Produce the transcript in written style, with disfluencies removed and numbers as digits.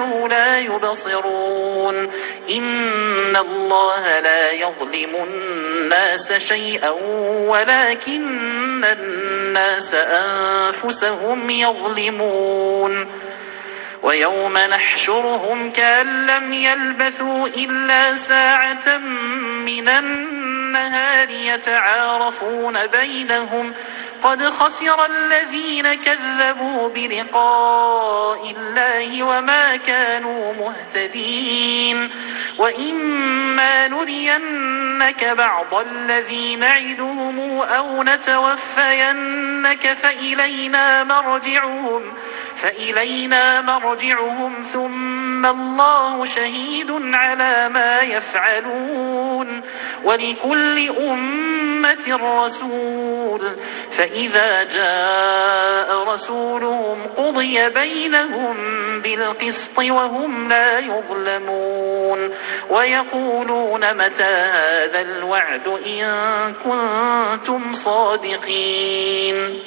كانوا لا يبصرون إن الله لا يظلم الناس شيئا ولكن الناس أنفسهم يظلمون ويوم نحشرهم كأن لم يلبثوا إلا ساعة من النهار يتعارفون بينهم قد خسر الذين كذبوا بلقاء الله وما كانوا مهتدين وإما نرينك بعض الذي نعدهم أو نتوفينك فإلينا مرجعهم ثم الله شهيد على ما يفعلون ولكل أمة رسول فإذا جاء رسولهم قضي بينهم بالقسط وهم لا يظلمون ويقولون متى هذا الوعد إن كنتم صادقين